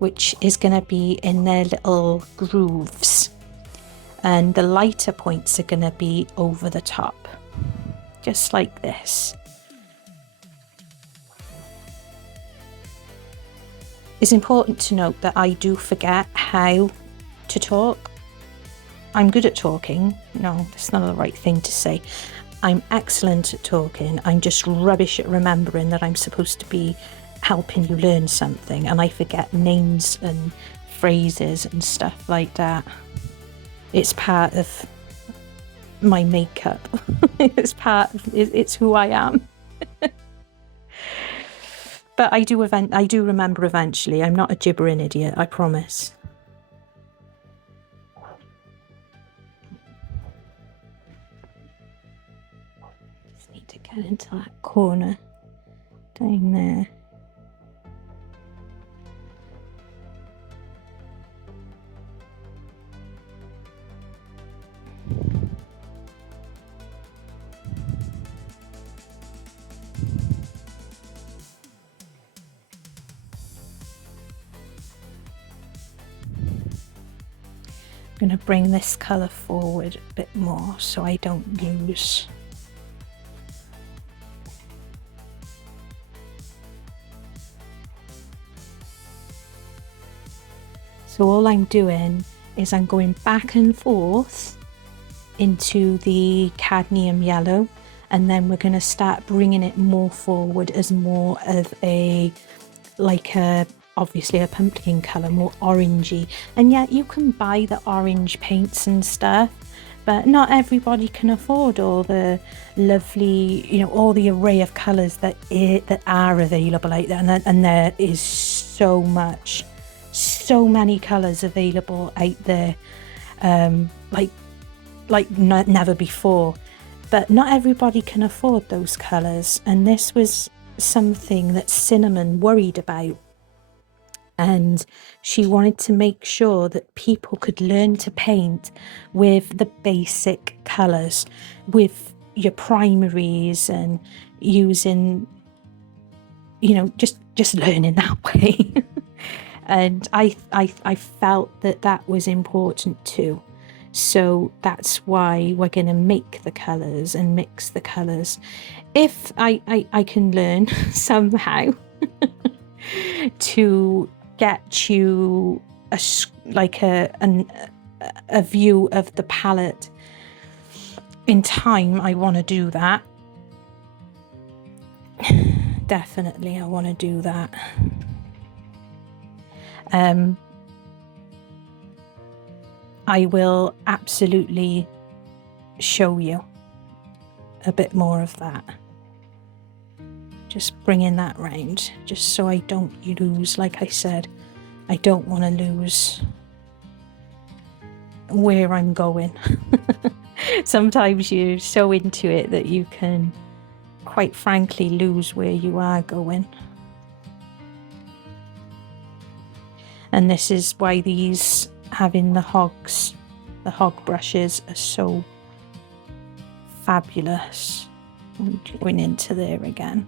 which is going to be in their little grooves, and the lighter points are going to be over the top, just like this. It's important to note that I do forget how to talk. I'm good at talking. No, that's not the right thing to say. I'm excellent at talking. I'm just rubbish at remembering that I'm supposed to be helping you learn something, and I forget names and phrases and stuff like that. It's part of my makeup. It's who I am. But I do remember eventually. I'm not a gibbering idiot, I promise. Just need to get into that corner down there. I'm going to bring this colour forward a bit more so I don't lose. So all I'm doing is I'm going back and forth into the cadmium yellow, and then we're going to start bringing it more forward as more of a, like a, obviously a pumpkin colour, more orangey. And yet you can buy the orange paints and stuff, but not everybody can afford all the lovely, you know, all the array of colours that are available out there. And there is so many colours available out there, like never before. But not everybody can afford those colours, and this was something that Cinnamon worried about. And she wanted to make sure that people could learn to paint with the basic colours, with your primaries, and using, you know, just learning that way. And I felt that was important too. So that's why we're going to make the colours and mix the colours. If I can learn somehow to get you a view of the palette in time, I want to do that. Definitely, I want to do that. I will absolutely show you a bit more of that. Just bringing that round, just so I don't lose, like I said, I don't want to lose where I'm going. Sometimes you're so into it that you can, quite frankly, lose where you are going. And this is why these, having the hog brushes, are so fabulous. I'm going into there again.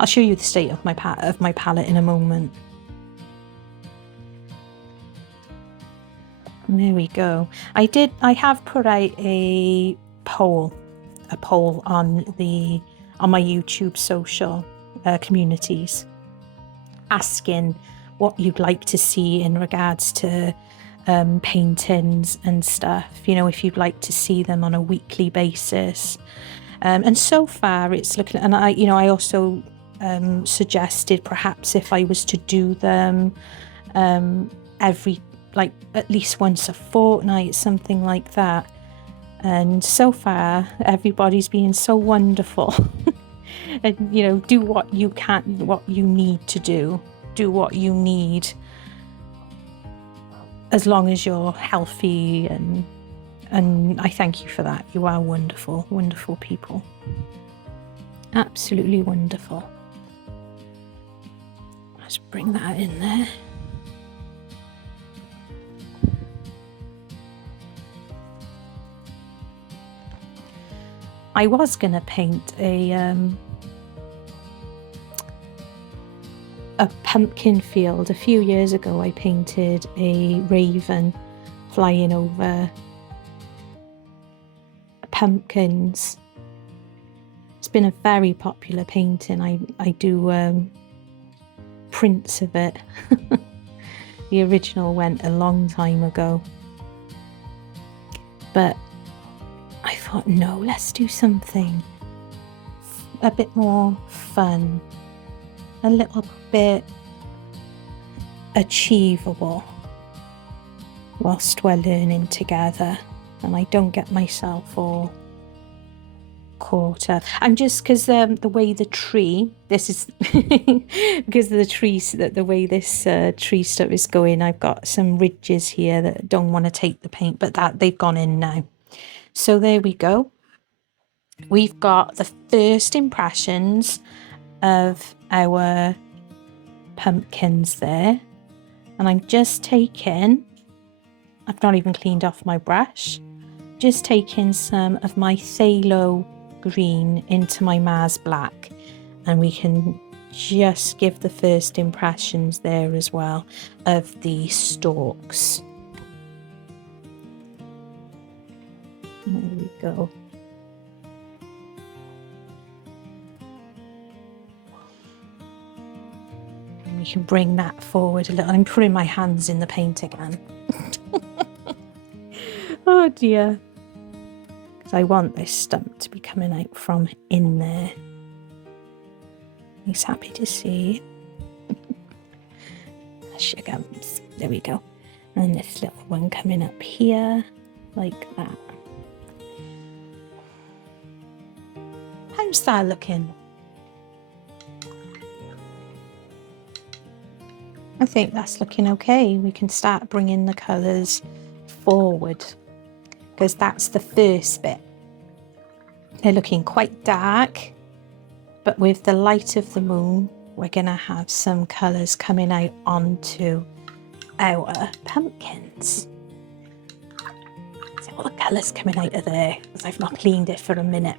I'll show you the state of my palette in a moment. And there we go. I have put out a poll on my YouTube social communities, asking what you'd like to see in regards to paintings and stuff, you know, if you'd like to see them on a weekly basis. And so far it's looking, and I also suggested perhaps if I was to do them every, like, at least once a fortnight, something like that. And so far, everybody's been so wonderful. And, you know, do what you can, what you need to do. Do what you need, as long as you're healthy, and I thank you for that. You are wonderful, wonderful people. Absolutely wonderful. Let's bring that in there. I was going to paint a pumpkin field. A few years ago I painted a raven flying over pumpkins. It's been a very popular painting. I do prints of it. The original went a long time ago, but I thought, no, let's do something a bit more fun, a little bit achievable whilst we're learning together, and I don't get myself all caught up. I'm just, because the way the tree, this is because of the trees, that the way this tree stuff is going, I've got some ridges here that don't want to take the paint, but that they've gone in now. So there we go. We've got the first impressions of our pumpkins there, and I'm just taking, I've not even cleaned off my brush, just taking some of my phthalo green into my Mars black, and we can just give the first impressions there as well of the stalks. There we go. And we can bring that forward a little. I'm putting my hands in the paint again. Oh dear. Because I want this stump to be coming out from in there. He's happy to see. Sugar. There we go. And this little one coming up here, like that. How's that looking? I think that's looking okay. We can start bringing the colours forward, because that's the first bit. They're looking quite dark, but with the light of the moon, we're going to have some colours coming out onto our pumpkins. See all the colours coming out of there, because I've not cleaned it for a minute.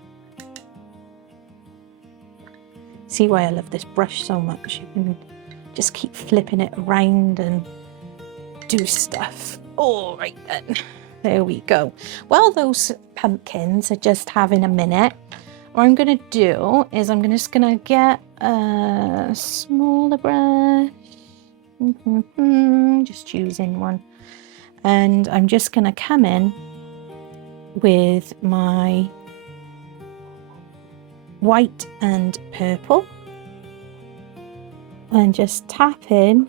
See why I love this brush so much. You can just keep flipping it around and do stuff. All right then, there we go. Well, those pumpkins are just having a minute. What I'm going to do is I'm just going to get a smaller brush. Just choosing one. And I'm just going to come in with my white and purple and just tap in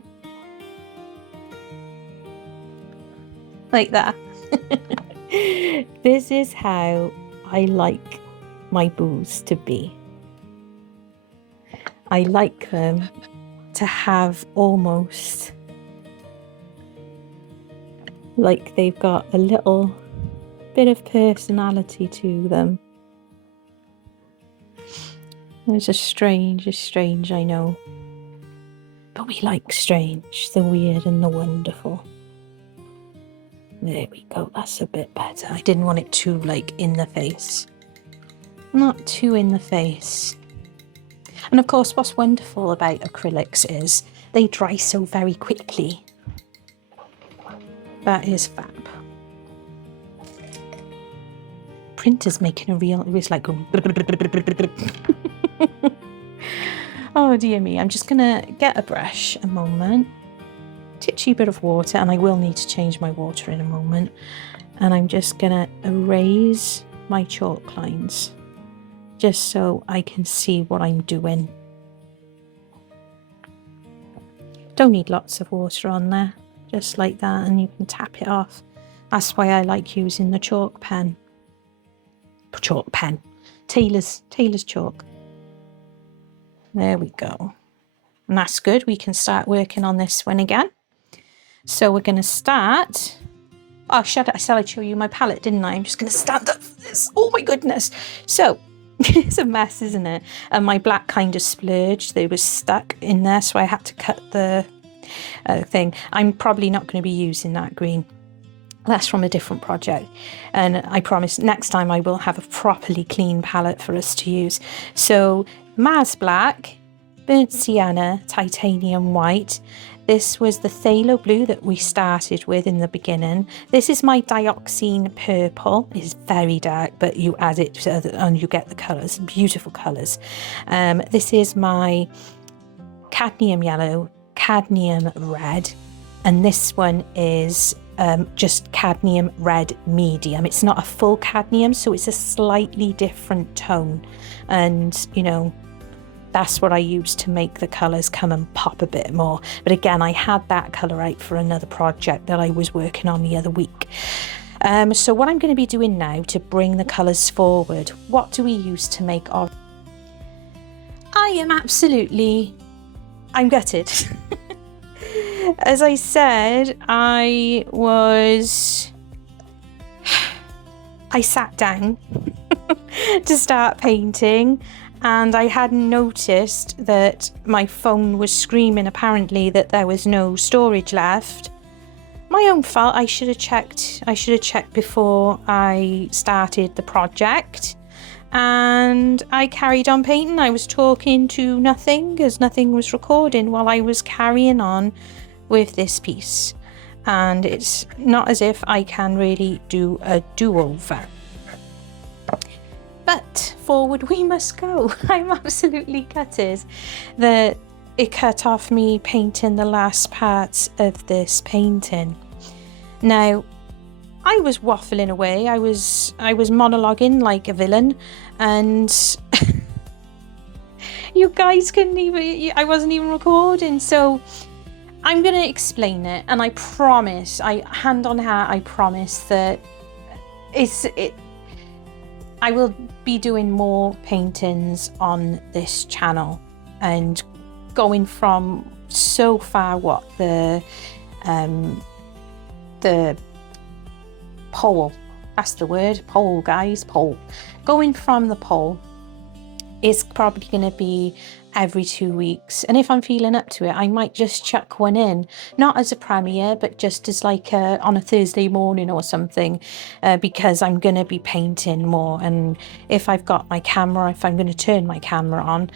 like that. This is how I like my boos to be. I like them to have almost like they've got a little bit of personality to them. It's just strange, I know. But we like strange, the weird and the wonderful. There we go, that's a bit better. I didn't want it too, like, in the face. Not too in the face. And of course, what's wonderful about acrylics is they dry so very quickly. That is fab. Printer's making a real, it was like oh dear me. I'm just gonna get a brush a moment, titchy bit of water, and I will need to change my water in a moment, and I'm just gonna erase my chalk lines just so I can see what I'm doing. Don't need lots of water on there, just like that, and you can tap it off. That's why I like using the chalk pen. chalk pen. Taylor's chalk. There we go. And that's good. We can start working on this one again. So we're going to start. Oh, I said I'd show you my palette, didn't I? I'm just going to stand up for this. Oh my goodness. So it's a mess, isn't it? And my black kind of splurged. They were stuck in there, so I had to cut the thing. I'm probably not going to be using that green. That's from a different project. And I promise next time I will have a properly clean palette for us to use. So Mars Black, Burnt Sienna, Titanium White. This was the Phalo Blue that we started with in the beginning. This is my Dioxin Purple. It's very dark, but you add it and you get the colours, beautiful colours. This is my Cadmium Yellow, Cadmium Red, and this one is just Cadmium Red Medium. It's not a full cadmium, so it's a slightly different tone, and you know, that's what I use to make the colours come and pop a bit more. But again, I had that colour out for another project that I was working on the other week. So what I'm going to be doing now to bring the colours forward, what do we use to make our... I'm gutted. As I said, I sat down to start painting, and I hadn't noticed that my phone was screaming apparently that there was no storage left. My own fault. I should have checked before I started the project, and I carried on painting. I was talking to nothing because nothing was recording while I was carrying on with this piece, and it's not as if I can really do a do-over. But forward we must go. I'm absolutely gutted that it cut off me painting the last parts of this painting. Now, I was waffling away. I was monologuing like a villain, and you guys couldn't even. I wasn't even recording, so I'm gonna explain it. And I promise, hand on heart, I promise that I will be doing more paintings on this channel, and going from so far what the pole, that's the word, pole guys, pole. Going from the pole is probably going to be every 2 weeks, and if I'm feeling up to it, I might just chuck one in, not as a premiere, but just as like on a Thursday morning or something, because I'm going to be painting more. And if I've got my camera, if I'm going to turn my camera on,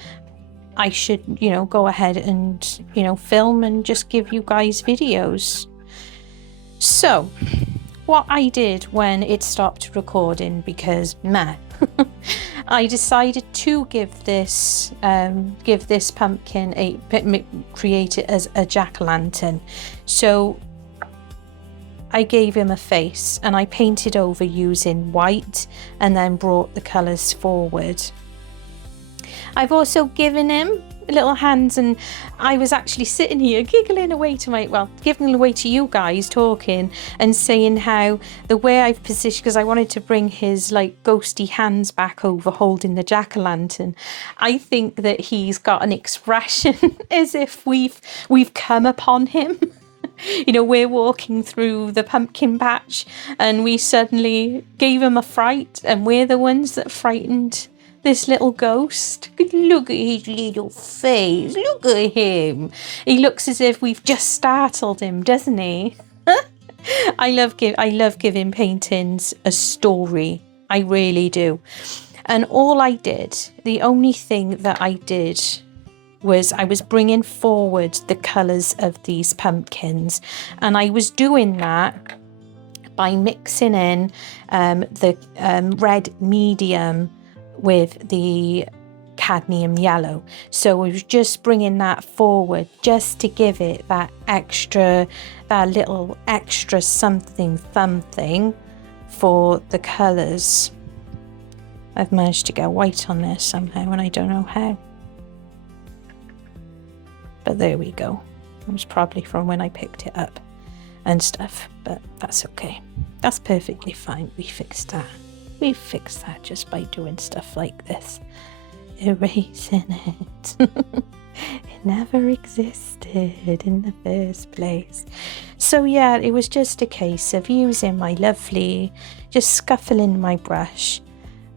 I should, you know, go ahead and, you know, film and just give you guys videos. So what I did when it stopped recording, because I decided to give this pumpkin create it as a jack-o'-lantern. So I gave him a face, and I painted over using white and then brought the colours forward. I've also given him little hands, and I was actually sitting here giggling away to giving away to you guys, talking and saying how the way I've positioned, because I wanted to bring his like ghosty hands back over holding the jack-o'-lantern. I think that he's got an expression as if we've come upon him. You know, we're walking through the pumpkin patch and we suddenly gave him a fright, and we're the ones that frightened this little ghost. Look at his little face. Look at him. He looks as if we've just startled him, doesn't he? I love giving paintings a story. I really do. And all I did, the only thing that I did, was I was bringing forward the colours of these pumpkins, and I was doing that by mixing in the red medium with the cadmium yellow. So I was just bringing that forward just to give it that little extra something for the colours. I've managed to get white on this somehow, and I don't know how. But there we go. It was probably from when I picked it up and stuff, but that's okay. That's perfectly fine. We fixed that. We fix that just by doing stuff like this. Erasing it. It never existed in the first place. So yeah, it was just a case of using my lovely, just scuffling my brush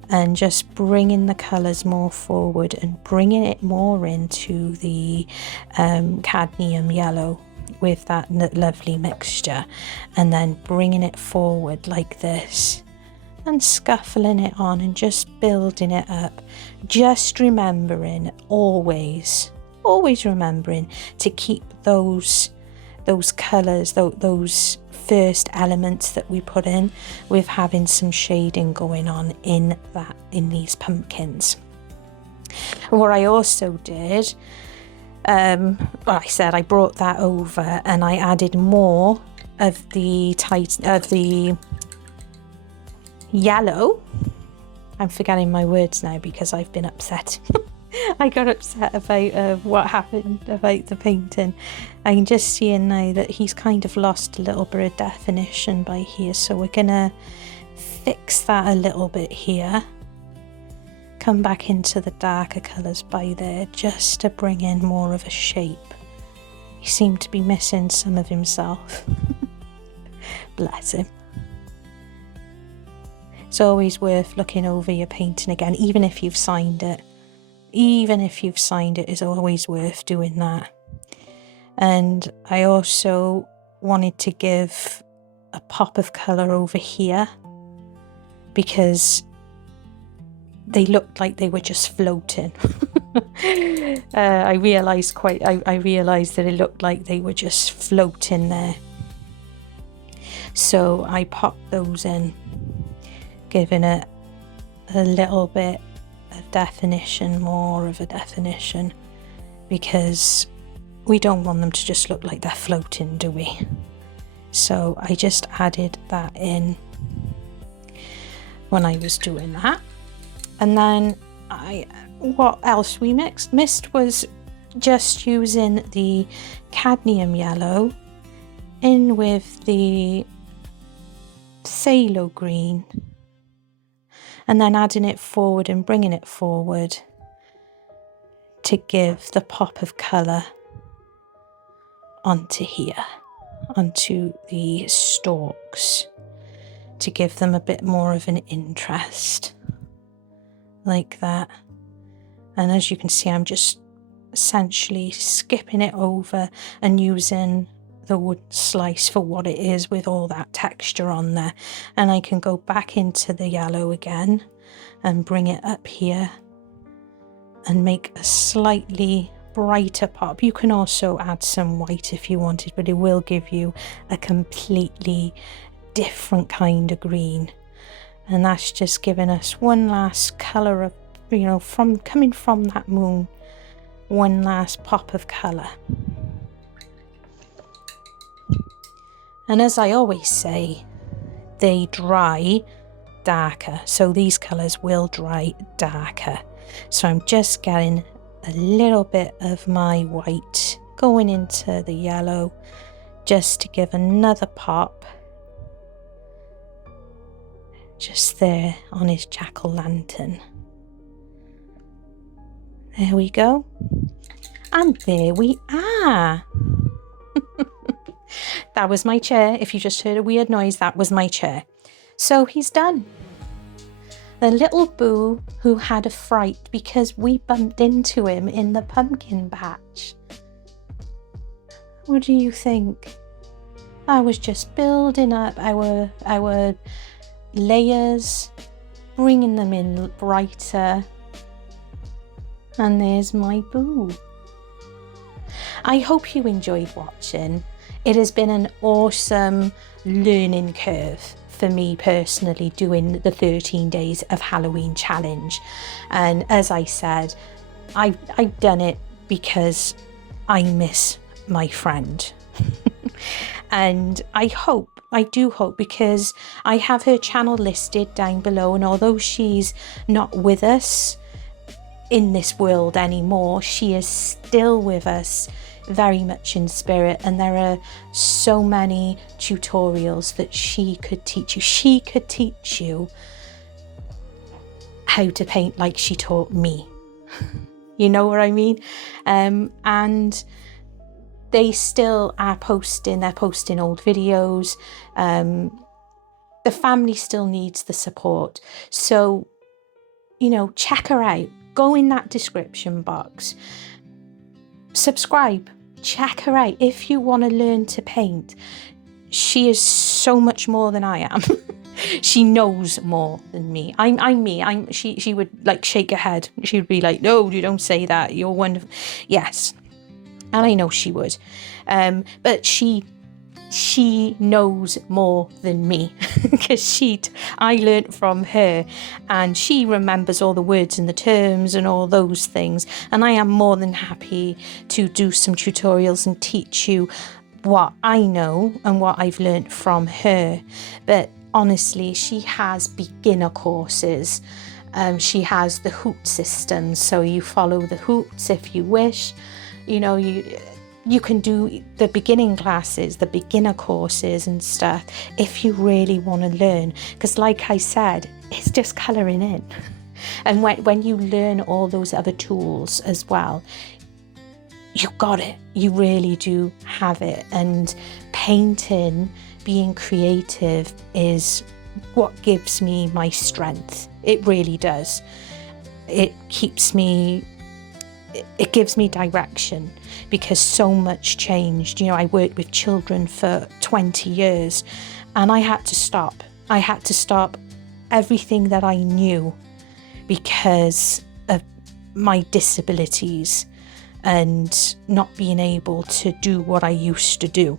and just bringing the colours more forward and bringing it more into the cadmium yellow with that lovely mixture, and then bringing it forward like this and scuffling it on and just building it up, just remembering always remembering to keep those colours, those first elements that we put in, with having some shading going on in these pumpkins. And what I also did, I said I brought that over and I added more of the yellow. I'm forgetting my words now because I've been upset. I got upset about what happened about the painting. I'm just seeing now that he's kind of lost a little bit of definition by here, so we're gonna fix that a little bit here. Come back into the darker colours by there just to bring in more of a shape. He seemed to be missing some of himself. Bless him. It's always worth looking over your painting again, even if you've signed it. Even if you've signed it, it's always worth doing that. And I also wanted to give a pop of colour over here because they looked like they were just floating. I realised that it looked like they were just floating there. So I popped those in, giving it a little bit of definition, more of a definition, because we don't want them to just look like they're floating, do we? So I just added that in when I was doing that. And then what else we missed was just using the cadmium yellow in with the phthalo green, and then adding it forward and bringing it forward to give the pop of colour onto here, onto the stalks, to give them a bit more of an interest, like that. And as you can see, I'm just essentially skipping it over and using the wood slice for what it is, with all that texture on there. And I can go back into the yellow again and bring it up here and make a slightly brighter pop. You can also add some white if you wanted, but it will give you a completely different kind of green. And that's just giving us one last colour of, from coming from that moon, one last pop of colour. And as I always say, they dry darker, so these colours will dry darker. So I'm just getting a little bit of my white going into the yellow just to give another pop, just there on his jack-o'-lantern. There we go, and there we are. That was my chair. If you just heard a weird noise, that was my chair. So he's done. The little Boo who had a fright because we bumped into him in the pumpkin patch. What do you think? I was just building up our layers, bringing them in brighter. And there's my Boo. I hope you enjoyed watching. It has been an awesome learning curve for me personally, doing the 13 days of Halloween challenge. And as I said, I've done it because I miss my friend. And I do hope, because I have her channel listed down below, and although she's not with us in this world anymore, she is still with us very much in spirit, and there are so many tutorials that she could teach you. She could teach you how to paint like she taught me. You know what I mean? And they still are they're posting old videos. The family still needs the support. So, you know, check her out. Go in that description box. Subscribe. Check her out if you want to learn to paint. She is so much more than I am. She knows more than me. I'm me. She would like shake her head. She would be like, no, you don't say that. You're wonderful. Yes. And I know she would. But she knows more than me because I learnt from her, and she remembers all the words and the terms and all those things. And I am more than happy to do some tutorials and teach you what I know and what I've learnt from her. But honestly, she has beginner courses. She has the hoot system, so you follow the hoots if you wish. You know, you can do the beginning classes, the beginner courses and stuff if you really want to learn. Because like I said, it's just colouring in. And when you learn all those other tools as well, you got it. You really do have it. And painting, being creative is what gives me my strength. It really does. It gives me direction, because so much changed. You know, I worked with children for 20 years and I had to stop. I had to stop everything that I knew because of my disabilities and not being able to do what I used to do.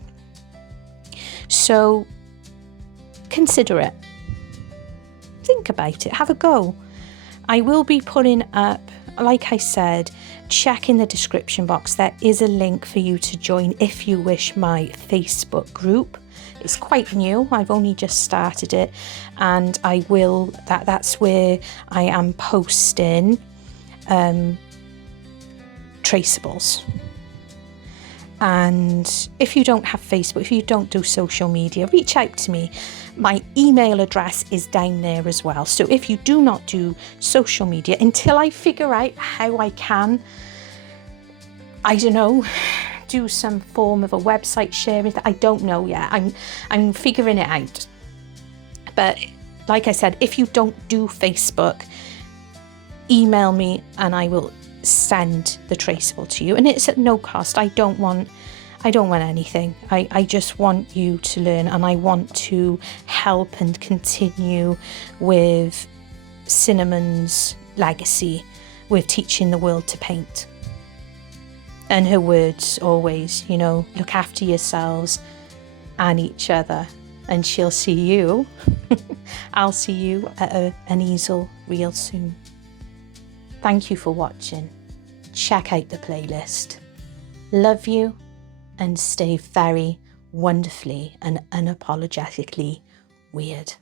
So consider it. Think about it. Have a go. I will be putting up, like I said, check in the description box. There is a link for you to join, if you wish, my Facebook group. It's quite new. I've only just started it, and that's where I am posting traceables. And if you don't have Facebook, if you don't do social media, reach out to me. My email address is down there as well. So if you do not do social media, until I figure out how I can, I don't know, do some form of a website sharing, I don't know yet. I'm figuring it out. But like I said, if you don't do Facebook, email me and I will send the traceable to you, and it's at no cost. I don't want anything. I just want you to learn, and I want to help and continue with Cinnamon's legacy with teaching the world to paint. And her words always, you know, look after yourselves and each other, and she'll see you. I'll see you at an easel real soon. Thank you for watching. Check out the playlist. Love you, and stay very wonderfully and unapologetically weird.